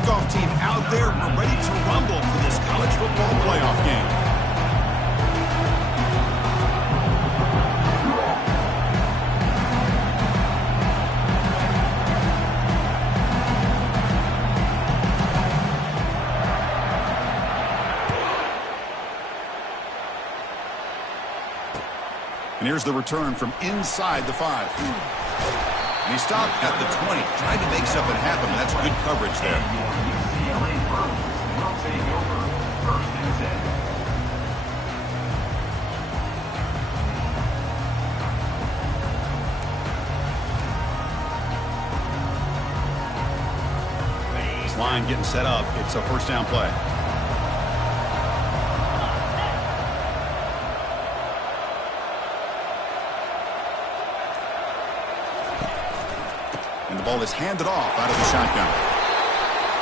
kickoff team out there. We're ready to rumble for this college football playoff game. And here's the return from inside the 5. And he stopped at the 20, trying to make something happen. That's good coverage there. UCLA Bruins will take over 1st and 10. This line getting set up. It's a first down play. The ball is handed off out of the shotgun.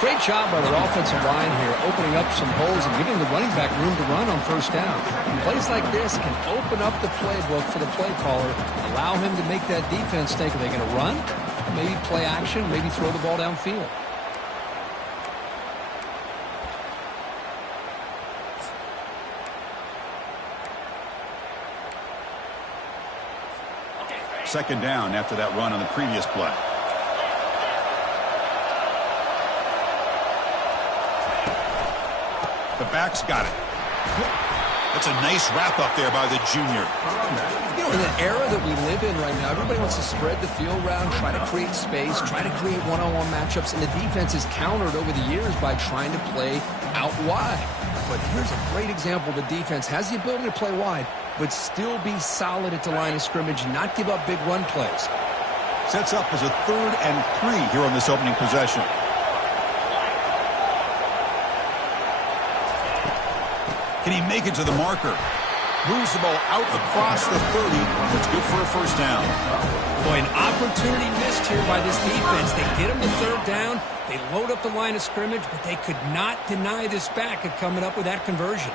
Great job by their offensive line here, opening up some holes and giving the running back room to run on first down. Plays like this can open up the playbook for the play caller, allow him to make that defense think, are they going to run? Maybe play action, maybe throw the ball downfield. Second down after that run on the previous play. The back's got it. That's a nice wrap up there by the junior. You know, in the era that we live in right now, everybody wants to spread the field around, try to create space, try to create one-on-one matchups, and the defense is countered over the years by trying to play out wide. But here's a great example. The defense has the ability to play wide, but still be solid at the line of scrimmage, not give up big run plays. Sets up as a 3rd and 3 here on this opening possession. Can he make it to the marker? Moves the ball out across the 30. That's good for a first down. Boy, an opportunity missed here by this defense. They get him to 3rd down. They load up the line of scrimmage, but they could not deny this back of coming up with that conversion.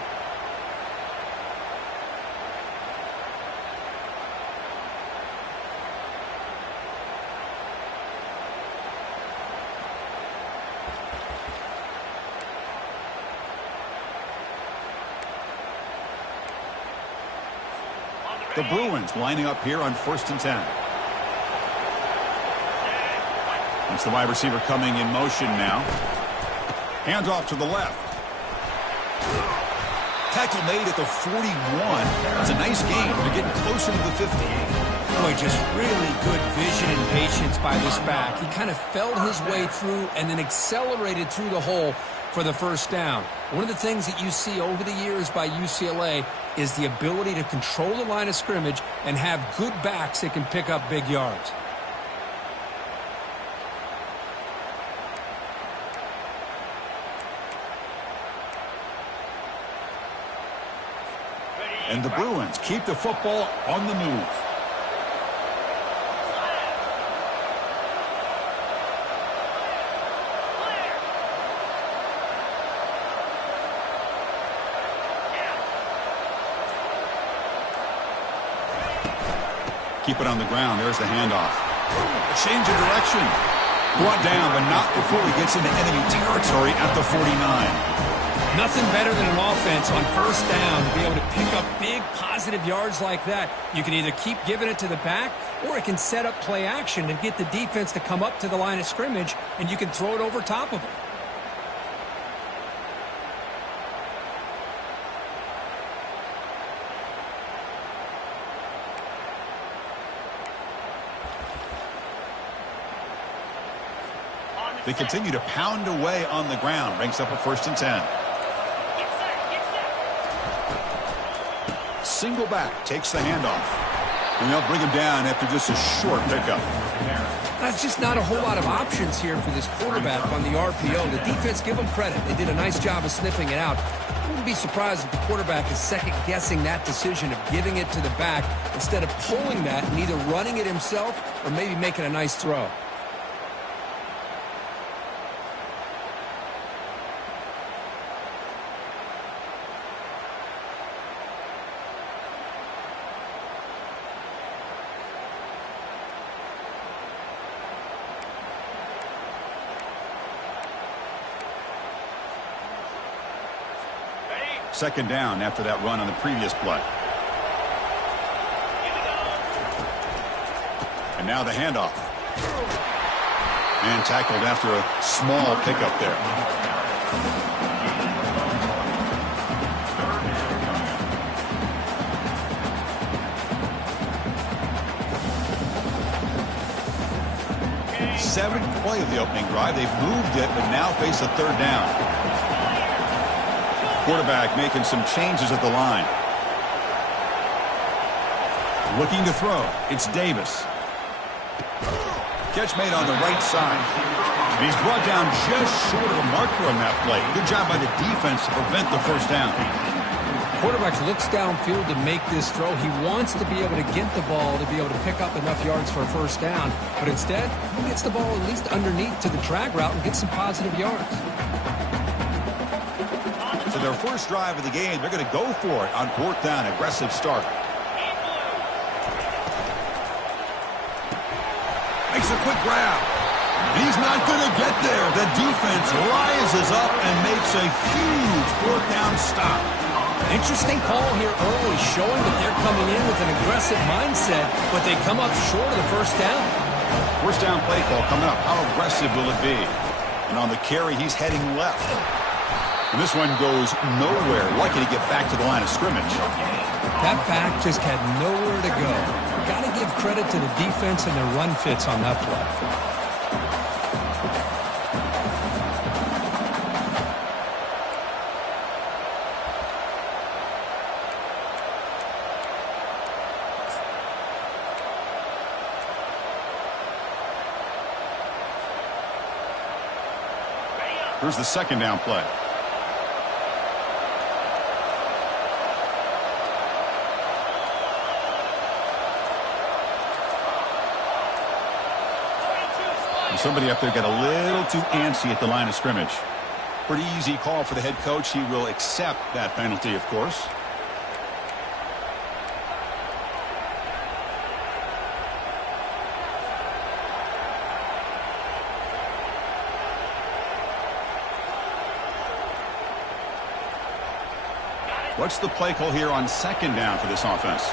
The Bruins lining up here on 1st and 10. It's the wide receiver coming in motion now. Hands off to the left. Tackle made at the 41. That's a nice gain. They're getting closer to the 50. Boy, just really good vision and patience by this back. He kind of felt his way through and then accelerated through the hole for the first down. One of the things that you see over the years by UCLA is the ability to control the line of scrimmage and have good backs that can pick up big yards. And the Bruins keep the football on the move. Keep it on the ground. There's the handoff. A change of direction. Brought down, but not before he gets into enemy territory at the 49. Nothing better than an offense on first down to be able to pick up big positive yards like that. You can either keep giving it to the back, or it can set up play action and get the defense to come up to the line of scrimmage, and you can throw it over top of them. They continue to pound away on the ground. Brings up a 1st and 10. Single back takes the handoff. And they'll bring him down after just a short pickup. That's just not a whole lot of options here for this quarterback on the RPO. The defense, give them credit. They did a nice job of sniffing it out. I wouldn't be surprised if the quarterback is second-guessing that decision of giving it to the back instead of pulling that and either running it himself or maybe making a nice throw. Second down after that run on the previous play. And now the handoff. And tackled after a small pickup there. Seventh play of the opening drive. They've moved it, but now face a third down. Quarterback making some changes at the line. Looking to throw. It's Davis. Catch made on the right side. And he's brought down just short of a marker on that play. Good job by the defense to prevent the first down. Quarterback looks downfield to make this throw. He wants to be able to get the ball to be able to pick up enough yards for a first down. But instead, he gets the ball at least underneath to the drag route and gets some positive yards. So their first drive of the game, they're going to go for it on fourth down. Aggressive start. Makes a quick grab. He's not going to get there. The defense rises up and makes a huge fourth down stop. Interesting call here early, showing that they're coming in with an aggressive mindset, but they come up short of the first down. First down play call coming up. How aggressive will it be? And on the carry, he's heading left. And this one goes nowhere. Lucky to get back to the line of scrimmage. That back just had nowhere to go. Got to give credit to the defense and their run fits on that play. Here's the second down play. And somebody up there got a little too antsy at the line of scrimmage. Pretty easy call for the head coach. He will accept that penalty, of course. What's the play call here on second down for this offense?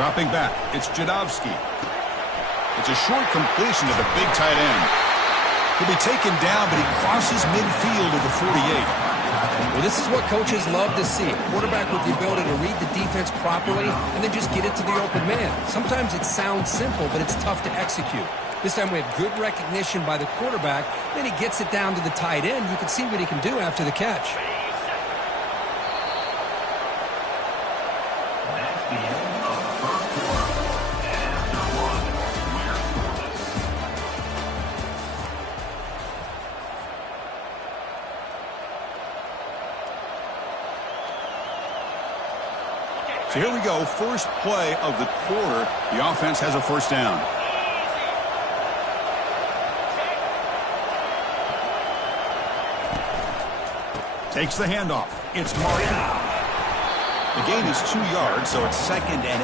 Dropping back, it's Jadovsky. It's a short completion to the big tight end. He'll be taken down, but he crosses midfield at the 48. Well, this is what coaches love to see. A quarterback with the ability to read the defense properly and then just get it to the open man. Sometimes it sounds simple, but it's tough to execute. This time we have good recognition by the quarterback. Then he gets it down to the tight end. You can see what he can do after the catch. So here we go. First play of the quarter. The offense has a first down. Takes the handoff. It's Martin. The gain is 2 yards, so it's 2nd and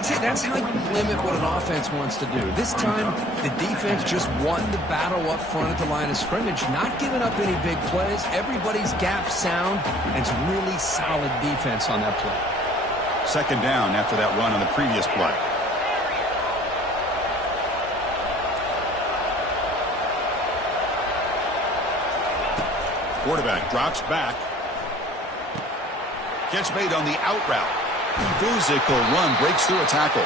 8. See, that's how you limit what an offense wants to do. This time, the defense just wanting to battle up front at the line of scrimmage, not giving up any big plays. Everybody's gap sound, and it's really solid defense on that play. Second down after that run on the previous play. Quarterback drops back. Catch made on the out route. Physical run, breaks through a tackle.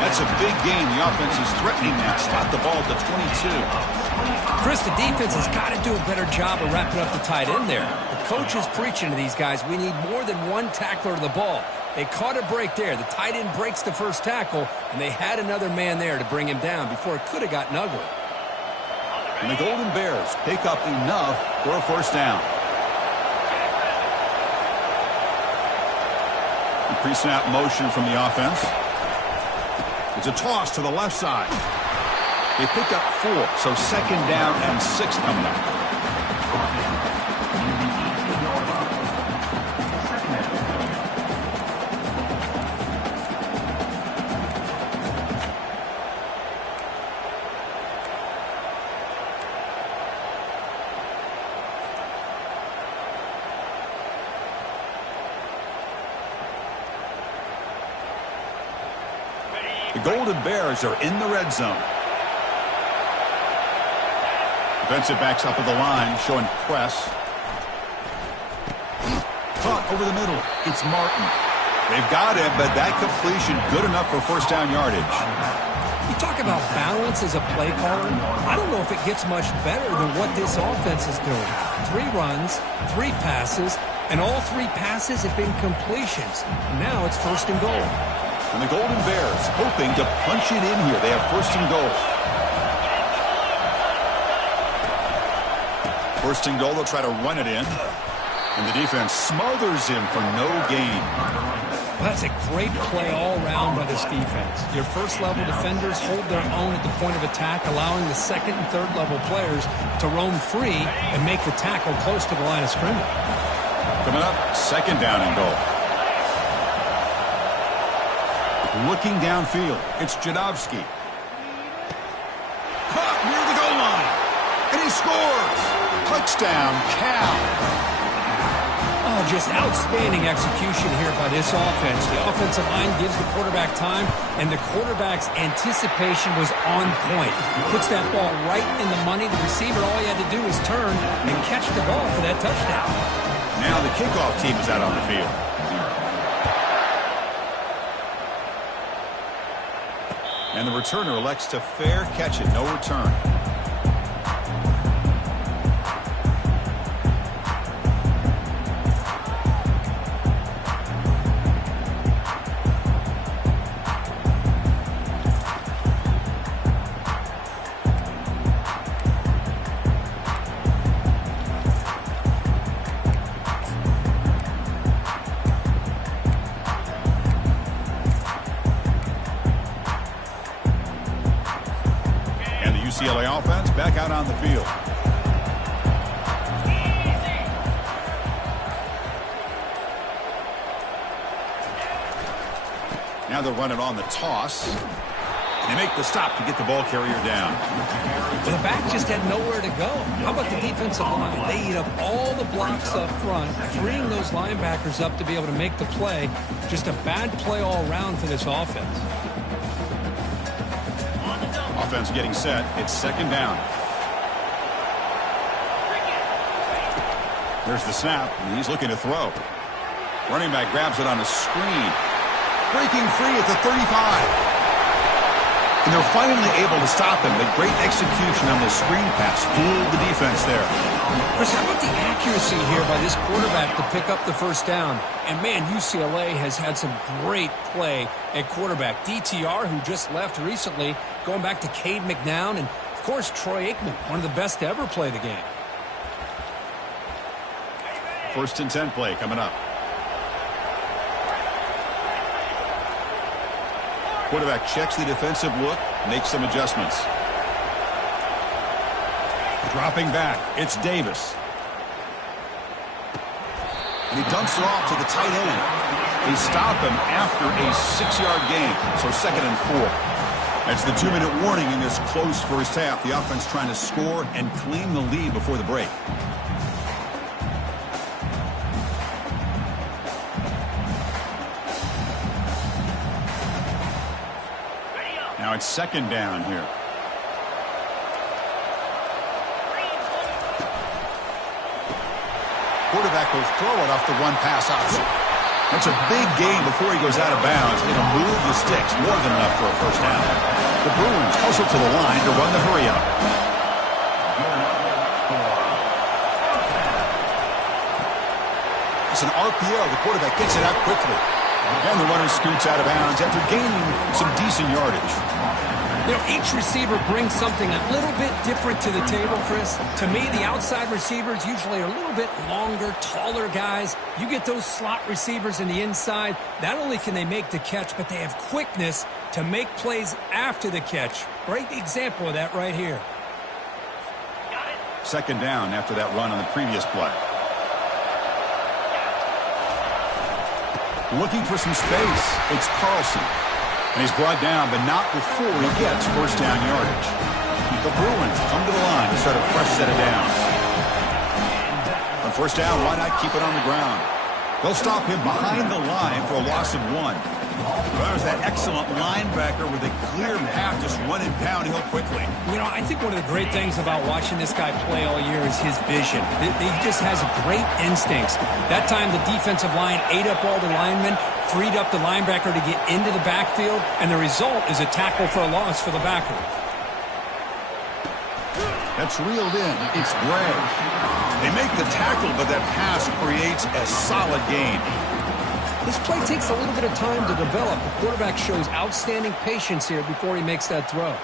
That's a big gain. The offense is threatening that. Stop the ball at the 22. Chris, the defense has got to do a better job of wrapping up the tight end there. The coach is preaching to these guys, we need more than one tackler to the ball. They caught a break there. The tight end breaks the first tackle, and they had another man there to bring him down before it could have gotten ugly. And the Golden Bears pick up enough for a first down. Pre-snap motion from the offense. It's a toss to the left side. They pick up 4, so second down and 6 coming up. The Golden Bears are in the red zone. Defensive backs up at the line, showing press. Caught over the middle. It's Martin. They've got him, but that completion good enough for first down yardage. You talk about balance as a play caller. I don't know if it gets much better than what this offense is doing. 3 runs, 3 passes, and all 3 passes have been completions. Now it's first and goal. And the Golden Bears hoping to punch it in here. They have first and goal. First and goal, they'll try to run it in. And the defense smothers him for no gain. Well, that's a great play all around by this defense. Your first-level defenders hold their own at the point of attack, allowing the second and third-level players to roam free and make the tackle close to the line of scrimmage. Coming up, second down and goal. Looking downfield, it's Jadovsky. Caught near the goal line. And he scores. Touchdown, Cal. Oh, just outstanding execution here by this offense. The offensive line gives the quarterback time, and the quarterback's anticipation was on point. He puts that ball right in the money. The receiver, all he had to do was turn and catch the ball for that touchdown. Now the kickoff team is out on the field. And the returner elects to fair catch it, no return. UCLA offense back out on the field. Now they're running on the toss. And they make the stop to get the ball carrier down. Well, the back just had nowhere to go. How about the defensive line? They eat up all the blocks up front, freeing those linebackers up to be able to make the play. Just a bad play all around for this offense. Offense getting set. It's second down. There's the snap, and he's looking to throw. Running back grabs it on a screen. Breaking free at the 35. And they're finally able to stop him. The great execution on the screen pass fooled the defense there. Chris, how about the accuracy here by this quarterback to pick up the first down? And, man, UCLA has had some great play at quarterback. DTR, who just left recently, going back to Cade McNown, and, of course, Troy Aikman, one of the best to ever play the game. First and 10 play coming up. Quarterback checks the defensive look, makes some adjustments. Dropping back, it's Davis. And he dumps it off to the tight end. They stop him after a 6-yard gain, so second and 4. That's the 2-minute warning in this close first half. The offense trying to score and claim the lead before the break. Now it's second down here. Quarterback will throw it off the one-pass option. That's a big gain before he goes out of bounds. It'll move the sticks, more than enough for a first down. The Bruins hustle to the line to run the hurry-up. It's an RPO. The quarterback gets it out quickly. And the runner scoots out of bounds after gaining some decent yardage. You know, each receiver brings something a little bit different to the table, Chris. To me, the outside receivers usually are a little bit longer, taller guys. You get those slot receivers in the inside, not only can they make the catch, but they have quickness to make plays after the catch. Great example of that right here. Second down after that run on the previous play. Looking for some space. It's Carlson. And he's brought down, but not before he gets first down yardage. The Bruins come to the line to start a fresh set of downs. On first down, why not keep it on the ground? They'll stop him behind the line for a loss of 1. Well, there's that excellent linebacker with a clear path just running downhill quickly. You know, I think one of the great things about watching this guy play all year is his vision. He just has great instincts. That time the defensive line ate up all the linemen, freed up the linebacker to get into the backfield, and the result is a tackle for a loss for the backer. That's reeled in. It's Gray. They make the tackle, but that pass creates a solid gain. This play takes a little bit of time to develop. The quarterback shows outstanding patience here before he makes that throw.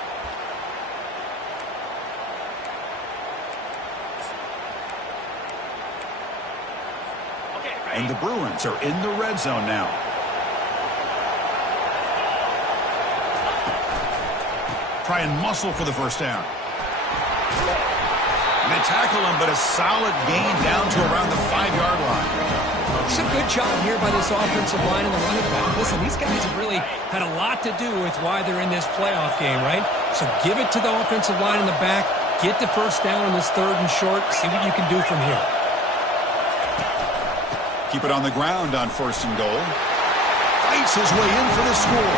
And the Bruins are in the red zone now. Try and muscle for the first down. And they tackle him, but a solid gain down to around the 5-yard line. It's a good job here by this offensive line and the running back. Listen, these guys have really had a lot to do with why they're in this playoff game, right? So give it to the offensive line in the back. Get the first down on this 3rd and short. See what you can do from here. Keep it on the ground on 1st and goal. Fights his way in for the score.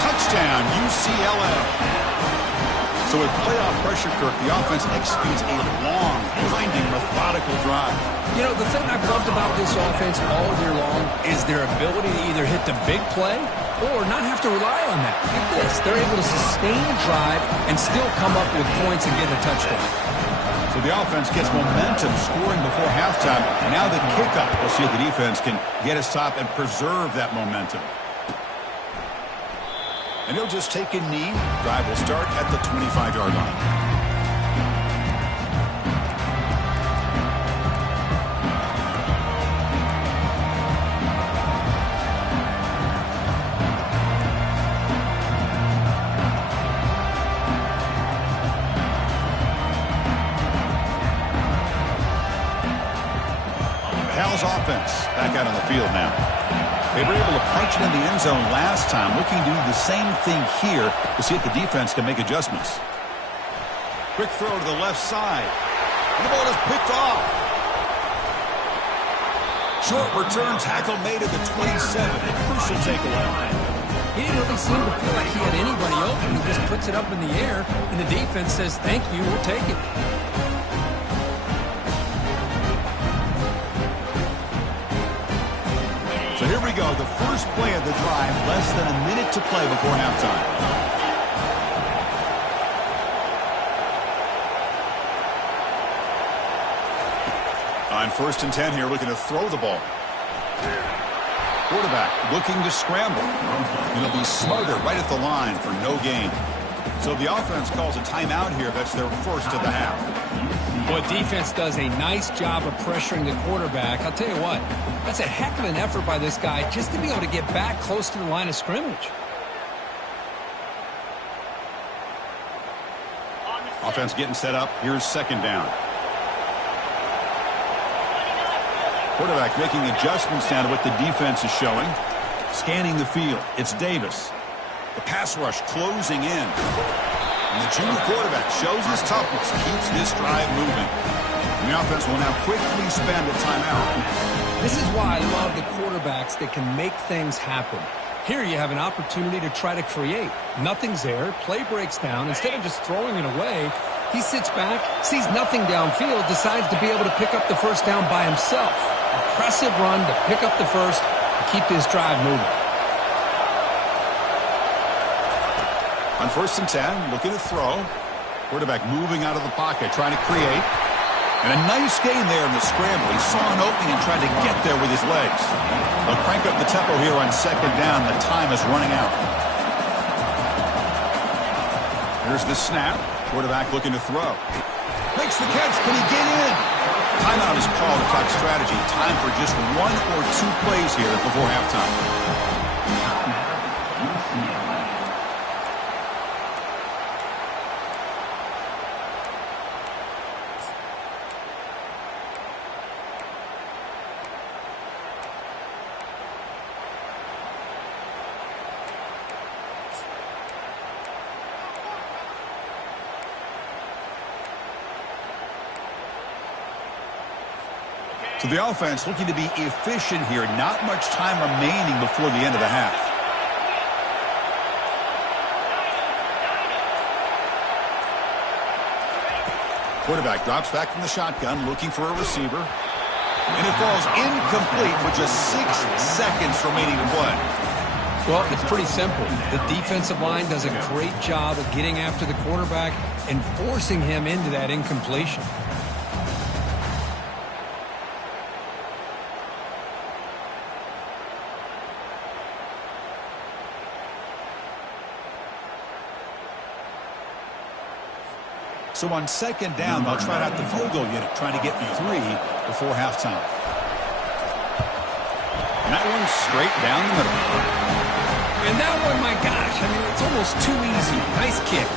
Touchdown, UCLA. So with playoff pressure, Kirk, the offense executes a long, winding, methodical drive. You know, the thing I've loved about this offense all year long is their ability to either hit the big play or not have to rely on that. Look at this. They're able to sustain a drive and still come up with points and get a touchdown. So the offense gets momentum scoring before halftime. Now the kickoff. We'll see if the defense can get a stop and preserve that momentum. And he'll just take a knee. Drive will start at the 25-yard line. Hal's offense back out on the field now. They were able to punch it in the end zone last time, looking to do the same thing here to see if the defense can make adjustments. Quick throw to the left side. And the ball is picked off. Short return tackle made at the 27. A crucial takeaway. He didn't really seem to feel like he had anybody open. He just puts it up in the air, and the defense says, thank you, we'll take it. So here we go, the first play of the drive, less than a minute to play before halftime. On 1st and 10 here, looking to throw the ball. Quarterback looking to scramble. He'll be smothered right at the line for no gain. So the offense calls a timeout here. That's their first of the half. Boy, defense does a nice job of pressuring the quarterback. I'll tell you what, that's a heck of an effort by this guy just to be able to get back close to the line of scrimmage. Offense getting set up. Here's 2nd down. Quarterback making adjustments down to what the defense is showing. Scanning the field. It's Davis. The pass rush closing in. And the junior quarterback shows his toughness, keeps this drive moving. And the offense will now quickly spend a timeout. This is why I love the quarterbacks that can make things happen. Here you have an opportunity to try to create. Nothing's there. Play breaks down. Instead of just throwing it away, he sits back, sees nothing downfield, decides to be able to pick up the first down by himself. Impressive run to pick up the first and keep this drive moving. On 1st and 10, looking to throw. Quarterback moving out of the pocket, trying to create. And a nice gain there in the scramble. He saw an opening and tried to get there with his legs. They'll crank up the tempo here on 2nd down. The time is running out. Here's the snap. Quarterback looking to throw. Makes the catch. Can he get in? Timeout is called to talk strategy. Time for just 1 or 2 plays here before halftime. So the offense looking to be efficient here. Not much time remaining before the end of the half. Quarterback drops back from the shotgun, looking for a receiver. And it falls incomplete with just 6 seconds remaining to play. Well, it's pretty simple. The defensive line does a great job of getting after the quarterback and forcing him into that incompletion. So on second down, they'll try out the field goal unit, trying to get 3 before halftime. And that one's straight down the middle. And that one, my gosh, I mean, it's almost too easy. Nice kick.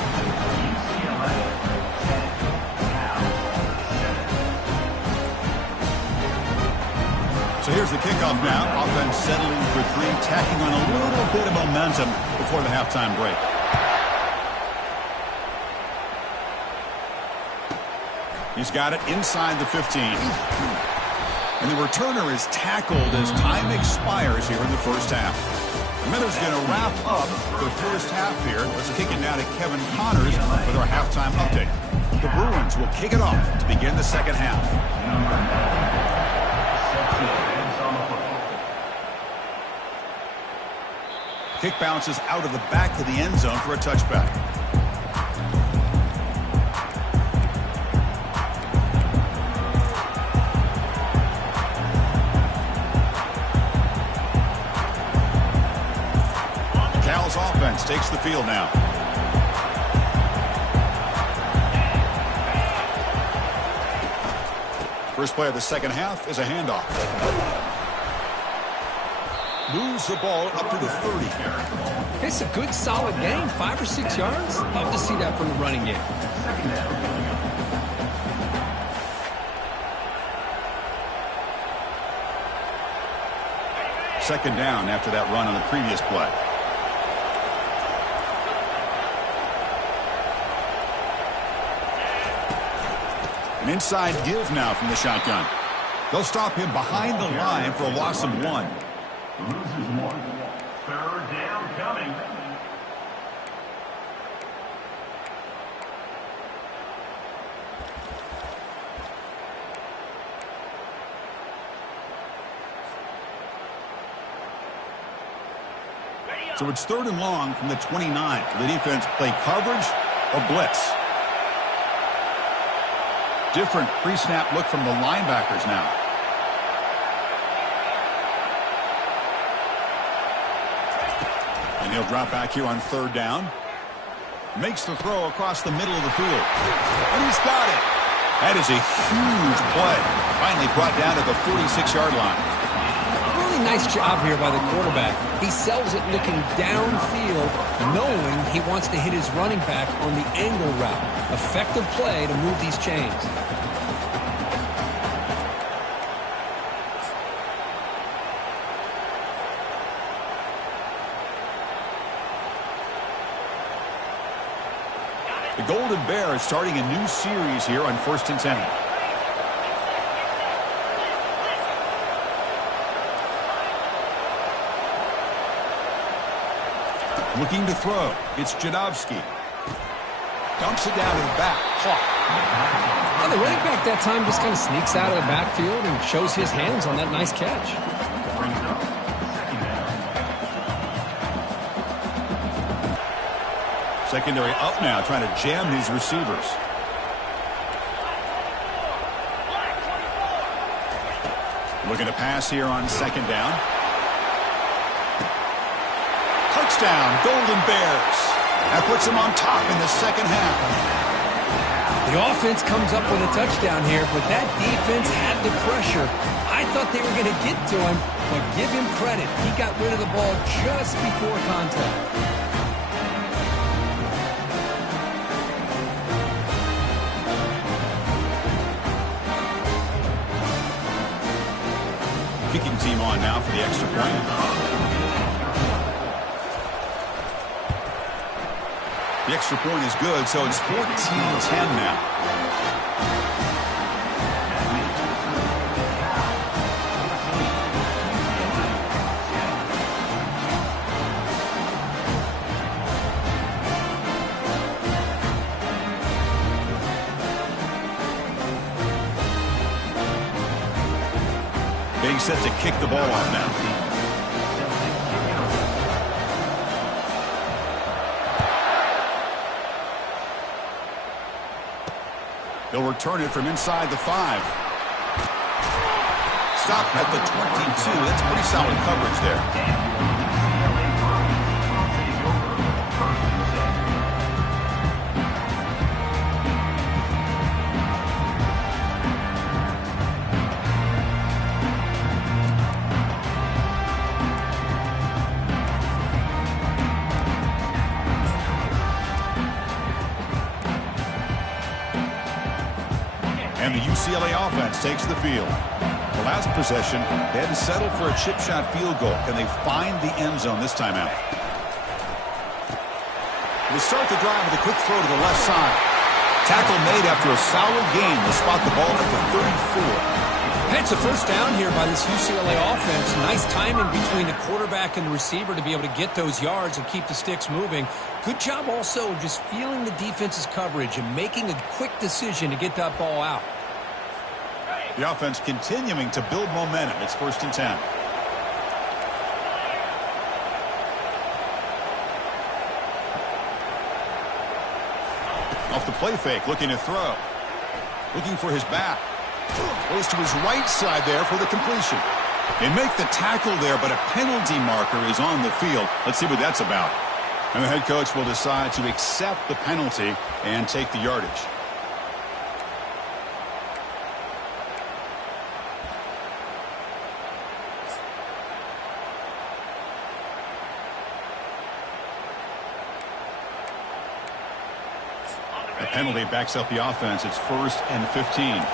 So here's the kickoff now. Offense settling for 3, tacking on a little bit of momentum before the halftime break. He's got it inside the 15. And the returner is tackled as time expires here in the first half. The Miners going to wrap up the first half here. Let's kick it now to Kevin Connors with our halftime update. The Bruins will kick it off to begin the second half. Kick bounces out of the back of the end zone for a touchback. Offense takes the field now. First play of the second half is a handoff. Moves the ball up to the 30 here. It's a good, solid game. 5 or 6 yards. Love to see that from the running game. Second down after that run on the previous play. An inside give now from the shotgun. They'll stop him behind the line for a loss of 1. Loses 1. Third down coming. So it's 3rd and long from the 29. The defense play coverage or blitz. Different pre-snap look from the linebackers now. And he'll drop back here on 3rd down. Makes the throw across the middle of the field. And he's got it. That is a huge play. Finally brought down to the 46-yard line. Really nice job here by the quarterback. He sells it looking downfield, knowing he wants to hit his running back on the angle route. Effective play to move these chains. The Golden Bears starting a new series here on 1st and 10. Looking to throw. It's Jadovsky. Dumps it down to the back. Caught. And the running back that time just kind of sneaks out of the backfield and shows his hands on that nice catch. Secondary up now, trying to jam these receivers. Looking to pass here on 2nd down. Touchdown, Golden Bears. That puts them on top in the second half. The offense comes up with a touchdown here, but that defense had the pressure. I thought they were going to get to him, but give him credit. He got rid of the ball just before contact. Kicking team on now for the extra point. The extra point is good, so it's 14-10 now. getting set to kick the ball off now. They'll return it from inside the 5. Stop at the 22. That's pretty solid coverage there. And the UCLA offense takes the field. The last possession, they had to settle for a chip shot field goal. Can they find the end zone this time out? They start the drive with a quick throw to the left side. Tackle made after a solid gain. They spot the ball at the 34. It's a first down here by this UCLA offense. Nice timing between the quarterback and the receiver to be able to get those yards and keep the sticks moving. Good job also just feeling the defense's coverage and making a quick decision to get that ball out. The offense continuing to build momentum. It's 1st and 10. Off the play fake, looking to throw. Looking for his back. Goes to his right side there for the completion. They make the tackle there, but a penalty marker is on the field. Let's see what that's about. And the head coach will decide to accept the penalty and take the yardage. The penalty backs up the offense. It's 1st and 15.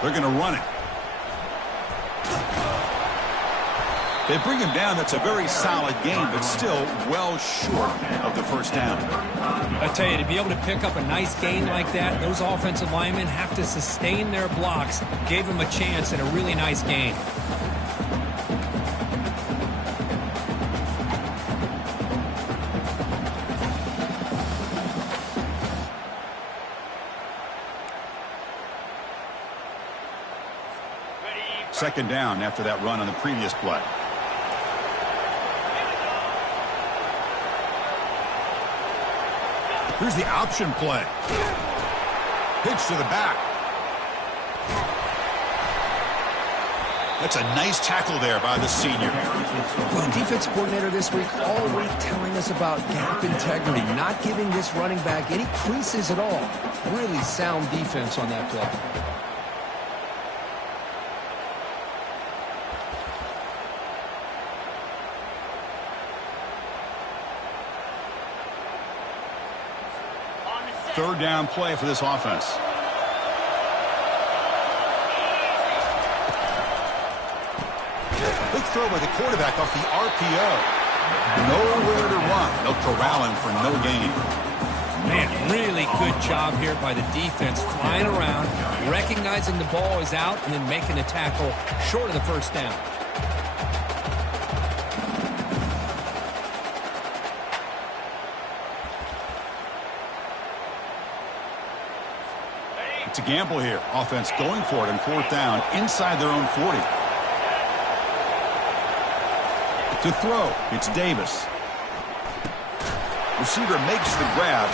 They're going to run it. They bring him down. That's a very solid game, but still well short of the first down. I tell you, to be able to pick up a nice gain like that, those offensive linemen have to sustain their blocks. Gave them a chance at a really nice gain. Second down after that run on the previous play. Here's the option play. Pitch to the back. That's a nice tackle there by the senior. Well, the defense coordinator this week already telling us about gap integrity, not giving this running back any creases at all. Really sound defense on that play. Third down play for this offense. Big throw by the quarterback off the RPO. Nowhere to run. They'll corral him for no gain. Man, really good job here by the defense, flying around, recognizing the ball is out, and then making the tackle short of the first down. It's a gamble here. Offense going for it on 4th down inside their own 40. To throw, it's Davis. Receiver makes the grab.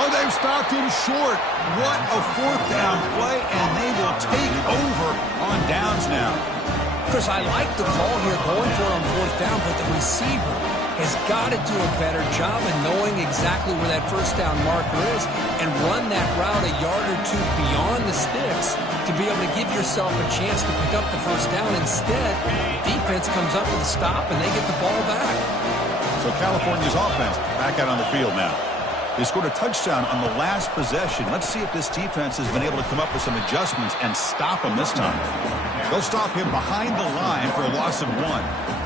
Oh, they've stopped him short. What a 4th down play, and they will take over on downs now. Chris, I like the call here going for it on 4th down, but the receiver has got to do a better job of knowing exactly where that first down marker is and run that route a yard or two beyond the sticks to be able to give yourself a chance to pick up the first down. Instead, defense comes up with a stop and they get the ball back. So California's offense back out on the field now. They scored a touchdown on the last possession. Let's see if this defense has been able to come up with some adjustments and stop him this time. They'll stop him behind the line for a loss of 1.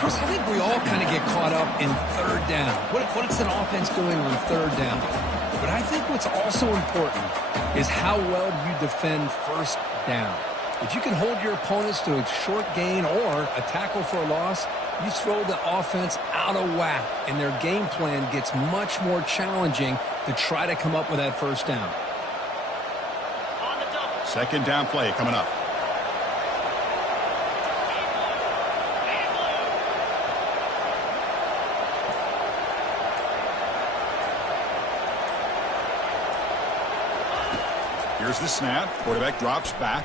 Chris, I think we all kind of get caught up in 3rd down. What is an offense doing on 3rd down? But I think what's also important is how well you defend 1st down. If you can hold your opponents to a short gain or a tackle for a loss, you throw the offense out of whack, and their game plan gets much more challenging to try to come up with that first down. Second down play coming up. Here's the snap. Quarterback drops back.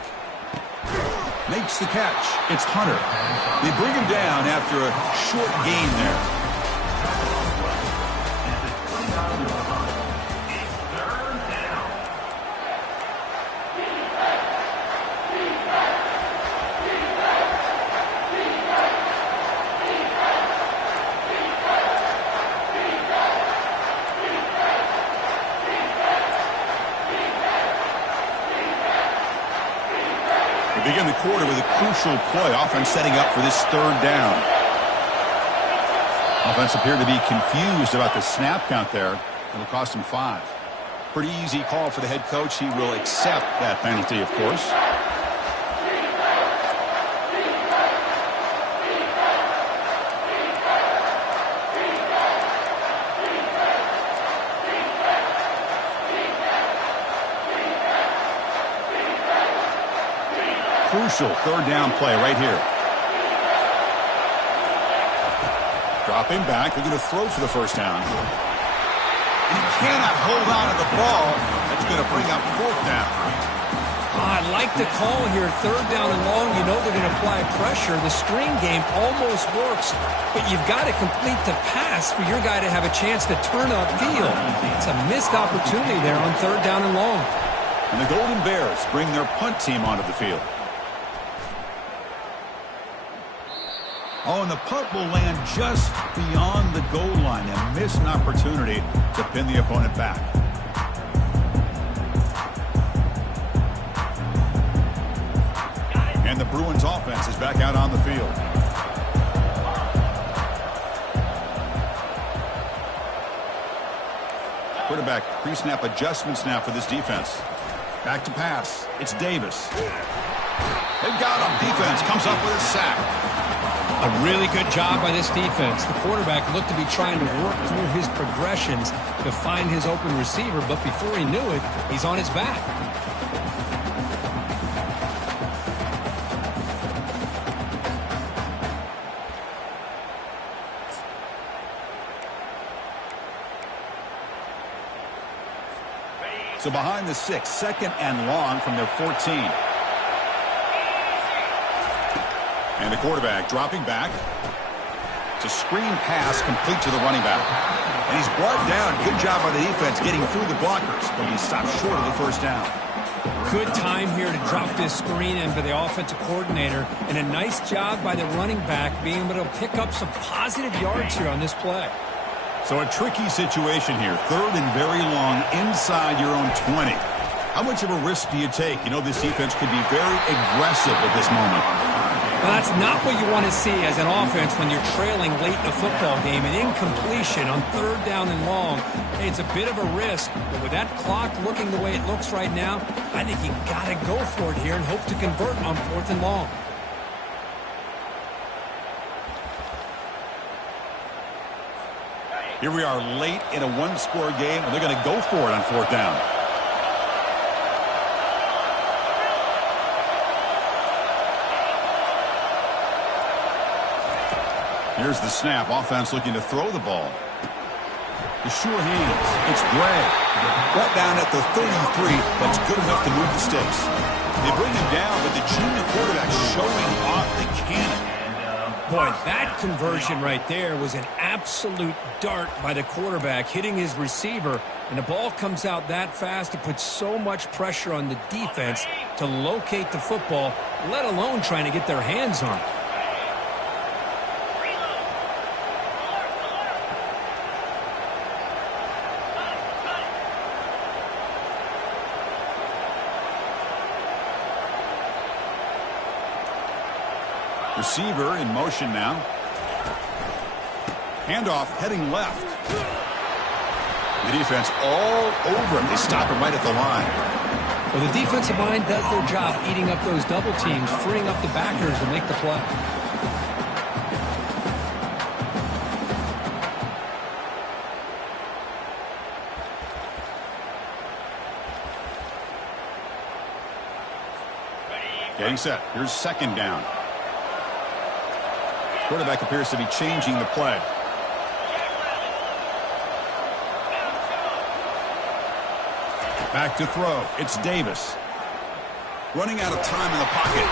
Makes the catch. It's Hunter. They bring him down after a short gain there. Begin the quarter with a crucial play. Offense setting up for this third down. Offense appeared to be confused about the snap count there. It'll cost him 5. Pretty easy call for the head coach. He will accept that penalty, of course. Crucial third down play right here. Dropping back. They're going to throw for the first down. And he cannot hold on to the ball. That's going to bring up fourth down. I like the call here. Third down and long. You know they're going to apply pressure. The screen game almost works, but you've got to complete the pass for your guy to have a chance to turn upfield. It's a missed opportunity there on third down and long. And the Golden Bears bring their punt team onto the field. Oh, and the punt will land just beyond the goal line and miss an opportunity to pin the opponent back. And the Bruins offense is back out on the field. Quarterback pre-snap adjustments now for this defense. Back to pass. It's Davis. They've got him. Defense comes up with a sack. A really good job by this defense. The quarterback looked to be trying to work through his progressions to find his open receiver, but before he knew it, he's on his back. So behind the 6, second and long from their 14. And the quarterback dropping back. It's a screen pass complete to the running back. And he's brought down. Good job by the defense getting through the blockers, but he stopped short of the first down. Good time here to drop this screen in for the offensive coordinator. And a nice job by the running back being able to pick up some positive yards here on this play. So a tricky situation here. Third and very long inside your own 20. How much of a risk do you take? You know this defense could be very aggressive at this moment. Well, that's not what you want to see as an offense when you're trailing late in a football game. An incompletion on third down and long. Hey, it's a bit of a risk, but with that clock looking the way it looks right now, I think you got to go for it here and hope to convert on fourth and long. Here we are late in a one-score game, and they're going to go for it on fourth down. Here's the snap. Offense looking to throw the ball. The sure hands. It's Gray. Brought down at the 33. That's good enough to move the sticks. They bring him down, but the junior quarterback showing off the cannon. Boy, that conversion right there was an absolute dart by the quarterback hitting his receiver, and the ball comes out that fast. It puts so much pressure on the defense to locate the football, let alone trying to get their hands on it. Receiver in motion now. Handoff heading left. The defense all over him. They stop him right at the line. Well, the defensive line does their job eating up those double teams, freeing up the backers to make the play. Getting set. Here's second down. Quarterback appears to be changing the play. Back to throw. It's Davis. Running out of time in the pocket.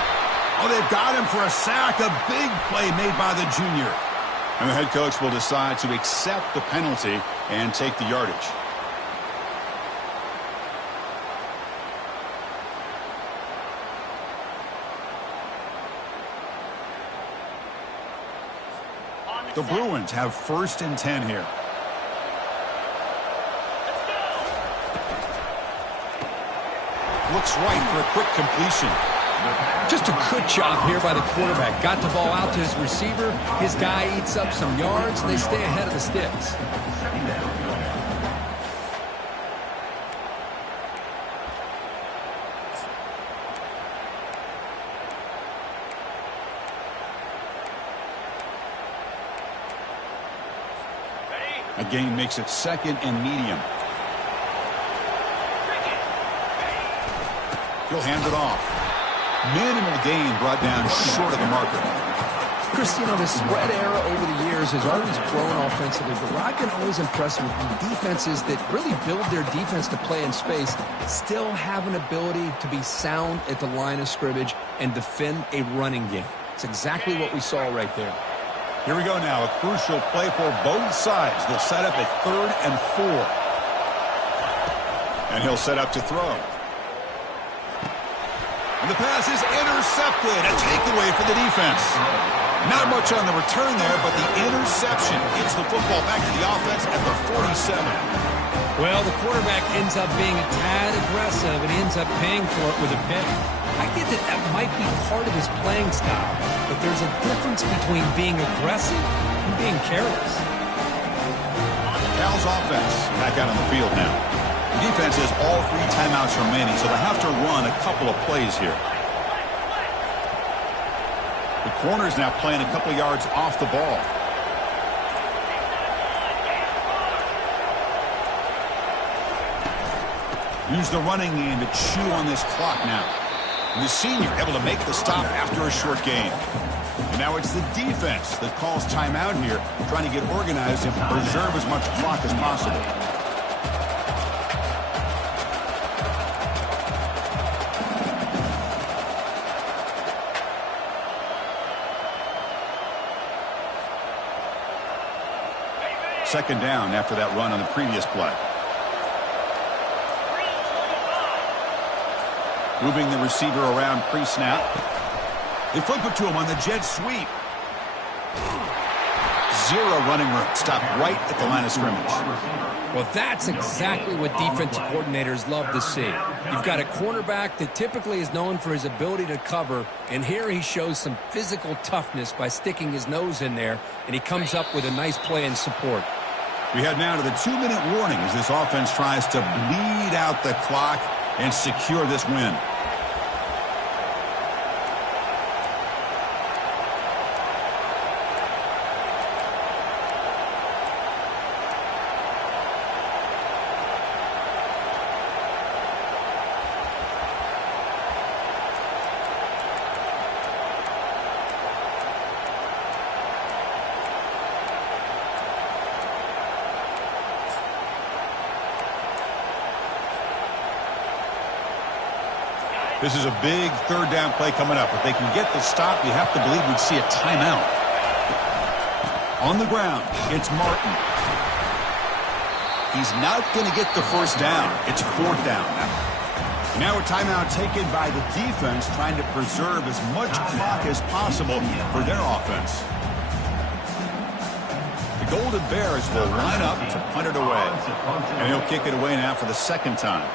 Oh, they've got him for a sack. A big play made by the junior. And the head coach will decide to accept the penalty and take the yardage. The Bruins have 1st and 10 here. Looks right for a quick completion. Just a good job here by the quarterback. Got the ball out to his receiver. His guy eats up some yards, and they stay ahead of the sticks. A gain makes it 2nd and medium. He'll hand it off. Minimal gain brought down short of the marker. Chris, you know, the spread era over the years has always grown offensively, but what I've been always impressed with defenses that really build their defense to play in space still have an ability to be sound at the line of scrimmage and defend a running game. It's exactly what we saw right there. Here we go now. A crucial play for both sides. They'll set up at 3rd and 4. And he'll set up to throw. And the pass is intercepted. A takeaway for the defense. Not much on the return there, but the interception gets the football back to the offense at the 47. Well, the quarterback ends up being a tad aggressive, and he ends up paying for it with a pick. I get that that might be part of his playing style, but there's a difference between being aggressive and being careless. Cal's offense back out on the field now. The defense has all 3 timeouts remaining, so they have to run a couple of plays here. The corner's now playing a couple yards off the ball. Use the running game to chew on this clock now. And the senior able to make the stop after a short gain. And now it's the defense that calls timeout here, trying to get organized and preserve as much clock as possible. Second down after that run on the previous play. Moving the receiver around pre-snap. They flip it to him on the jet sweep. 0 running room. Stopped right at the line of scrimmage. Well, that's exactly what defensive coordinators love to see. You've got a cornerback that typically is known for his ability to cover, and here he shows some physical toughness by sticking his nose in there, and he comes up with a nice play in support. We head now to the 2-minute warning as this offense tries to bleed out the clock and secure this win. This is a big 3rd down play coming up. If they can get the stop, you have to believe we'd see a timeout. On the ground, it's Martin. He's not going to get the first down. It's 4th down. Now a timeout taken by the defense, trying to preserve as much clock as possible for their offense. The Golden Bears will line up to punt it away. And he'll kick it away now for the 2nd time.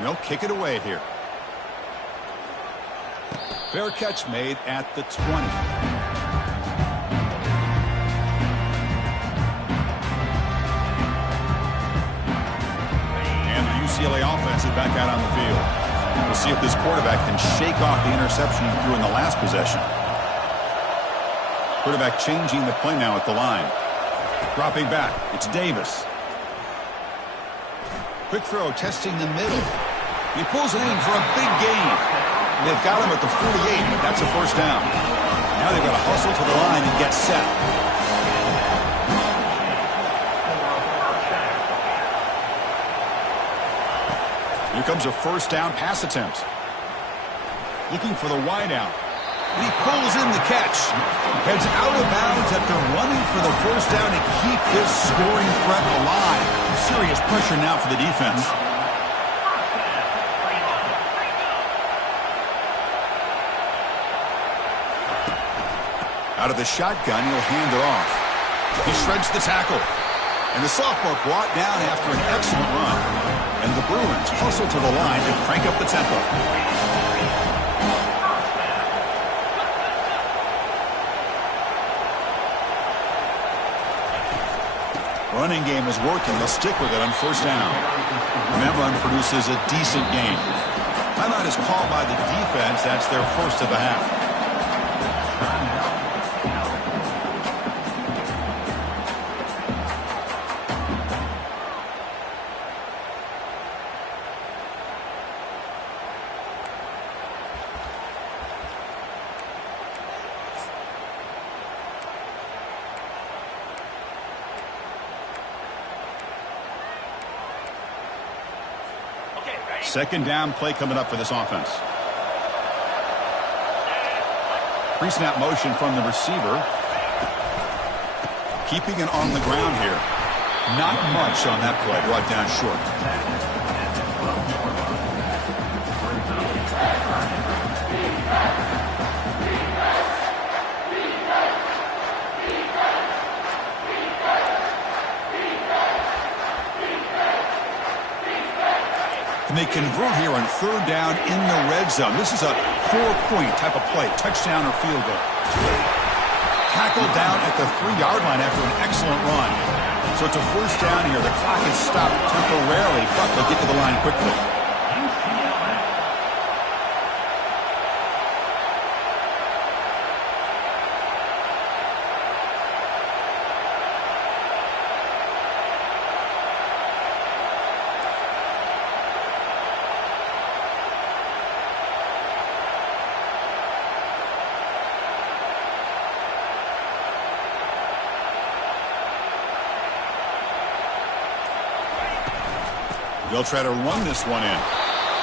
They'll kick it away here. Fair catch made at the 20. And the UCLA offense is back out on the field. We'll see if this quarterback can shake off the interception he threw in the last possession. Quarterback changing the play now at the line. Dropping back. It's Davis. Quick throw, testing the middle. He pulls it in for a big gain. They've got him at the 48, but that's a first down. Now they've got to hustle to the line and get set. Here comes a first down pass attempt. Looking for the wideout. And he pulls in the catch. Heads out of bounds after running for the first down to keep this scoring threat alive. Serious pressure now for the defense. Out of the shotgun, he'll hand it off. He shreds the tackle. And the sophomore brought down after an excellent run. And the Bruins hustle to the line and crank up the tempo. Running game is working. They'll stick with it on first down. Memron produces a decent game. Timeout is called by the defense. That's their first of the half. Second down play coming up for this offense. Pre-snap motion from the receiver. Keeping it on the ground here. Not much on that play. Brought down short. And they convert here on third down in the red zone. This is a 4-point type of play, touchdown or field goal. Tackled down at the 3-yard line after an excellent run. So it's a first down here. The clock is stopped temporarily, but they'll get to the line quickly. They'll try to run this one in.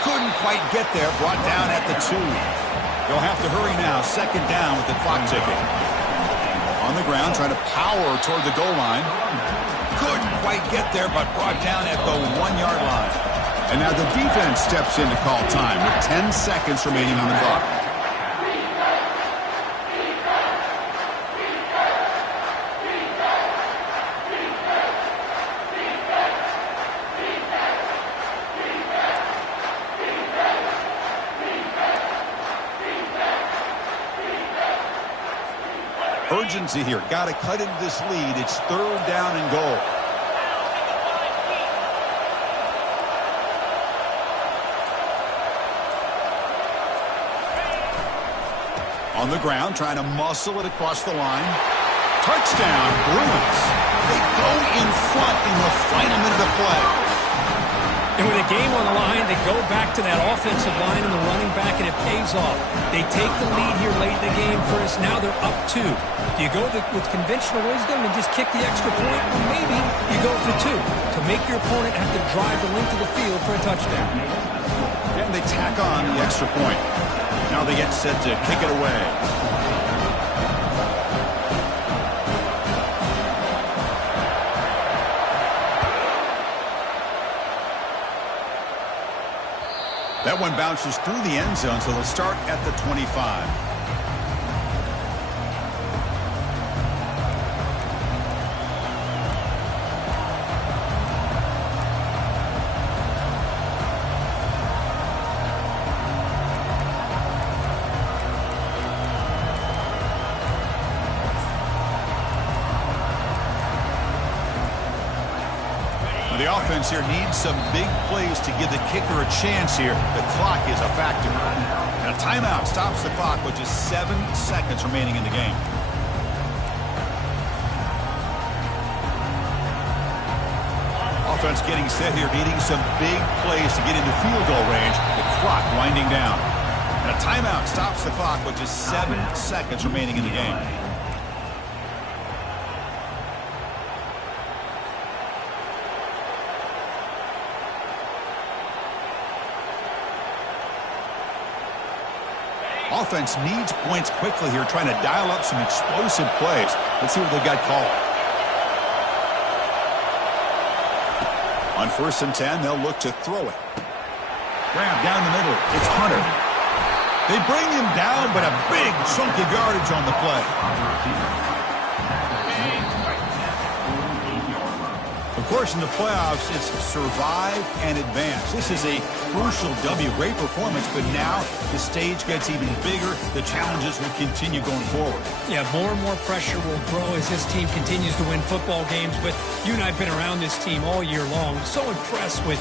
Couldn't quite get there. Brought down at the 2. They'll have to hurry now. Second down with the clock ticking. On the ground, trying to power toward the goal line. Couldn't quite get there, but brought down at the 1-yard line. And now the defense steps in to call time with 10 seconds remaining on the clock. Urgency here. Got to cut into this lead. It's third down and goal. On the ground, trying to muscle it across the line. Touchdown, Bruins. They go in front in the final minute of play. And with a game on the line, they go back to that offensive line and the running back, and it pays off. They take the lead here late in the game, Chris. Now they're up 2. Do you go with conventional wisdom and just kick the extra point? Or maybe you go for 2 to make your opponent have to drive the length of the field for a touchdown. And they tack on the extra point. Now they get set to kick it away. That one bounces through the end zone, so they'll start at the 25. Now the offense here needs some big plays to give the kicker a chance here. The clock is a factor. And a timeout stops the clock with just 7 seconds remaining in the game. Offense getting set here, needing some big plays to get into field goal range. The clock winding down. And a timeout stops the clock with just 7 seconds remaining in the game. Offense needs points quickly here, trying to dial up some explosive plays. Let's see what they've got called. On 1st and 10, they'll look to throw it. Grab down the middle. It's Hunter. They bring him down, but a big chunk of yardage on the play. Of course, in the playoffs, it's survive and advance. This is a crucial W. Great performance, but now the stage gets even bigger. The challenges will continue going forward. Yeah, more and more pressure will grow as this team continues to win football games. But you and I have been around this team all year long. So impressed with